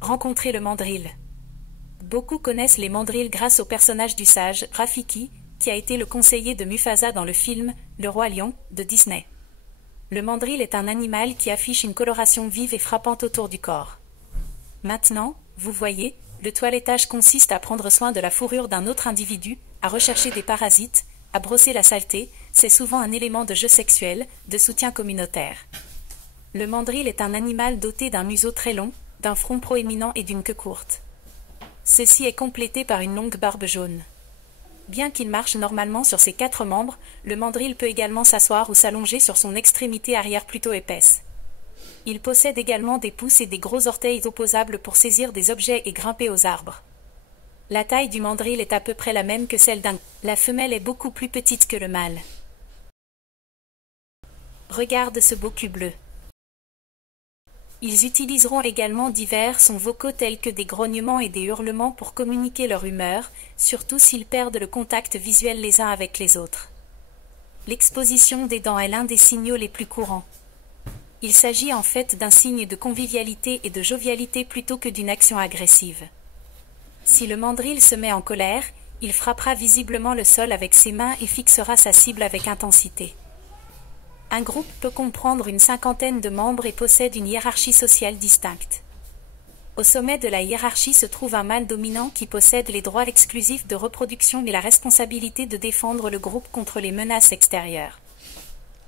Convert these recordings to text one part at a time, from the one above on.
Rencontrer le mandrill. Beaucoup connaissent les mandrills grâce au personnage du sage, Rafiki, qui a été le conseiller de Mufasa dans le film « Le Roi Lion » de Disney. Le mandrill est un animal qui affiche une coloration vive et frappante autour du corps. Maintenant, vous voyez, le toilettage consiste à prendre soin de la fourrure d'un autre individu, à rechercher des parasites, à brosser la saleté, c'est souvent un élément de jeu sexuel, de soutien communautaire. Le mandrill est un animal doté d'un museau très long, d'un front proéminent et d'une queue courte. Ceci est complété par une longue barbe jaune. Bien qu'il marche normalement sur ses 4 membres, le mandrill peut également s'asseoir ou s'allonger sur son extrémité arrière plutôt épaisse. Il possède également des pouces et des gros orteils opposables pour saisir des objets et grimper aux arbres. La taille du mandrill est à peu près la même que celle d'un. La femelle est beaucoup plus petite que le mâle. Regarde ce beau cul bleu. Ils utiliseront également divers sons vocaux tels que des grognements et des hurlements pour communiquer leur humeur, surtout s'ils perdent le contact visuel les uns avec les autres. L'exposition des dents est l'un des signaux les plus courants. Il s'agit en fait d'un signe de convivialité et de jovialité plutôt que d'une action agressive. Si le mandrill se met en colère, il frappera visiblement le sol avec ses mains et fixera sa cible avec intensité. Un groupe peut comprendre une 50aine de membres et possède une hiérarchie sociale distincte. Au sommet de la hiérarchie se trouve un mâle dominant qui possède les droits exclusifs de reproduction et la responsabilité de défendre le groupe contre les menaces extérieures.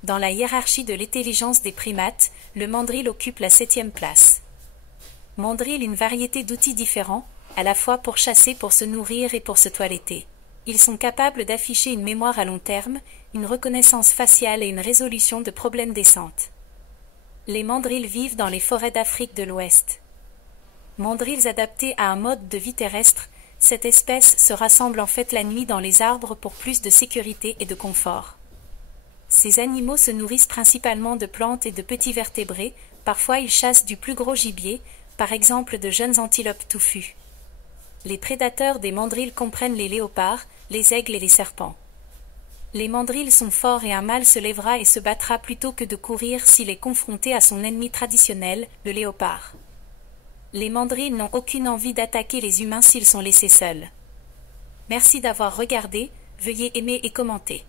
Dans la hiérarchie de l'intelligence des primates, le mandrill occupe la 7e place. Mandrill une variété d'outils différents, à la fois pour chasser, pour se nourrir et pour se toiletter. Ils sont capables d'afficher une mémoire à long terme, une reconnaissance faciale et une résolution de problèmes décentes. Les mandrills vivent dans les forêts d'Afrique de l'Ouest. Mandrills adaptés à un mode de vie terrestre, cette espèce se rassemble en fait la nuit dans les arbres pour plus de sécurité et de confort. Ces animaux se nourrissent principalement de plantes et de petits vertébrés, parfois ils chassent du plus gros gibier, par exemple de jeunes antilopes touffues. Les prédateurs des mandrills comprennent les léopards, les aigles et les serpents. Les mandrills sont forts et un mâle se lèvera et se battra plutôt que de courir s'il est confronté à son ennemi traditionnel, le léopard. Les mandrills n'ont aucune envie d'attaquer les humains s'ils sont laissés seuls. Merci d'avoir regardé, veuillez aimer et commenter.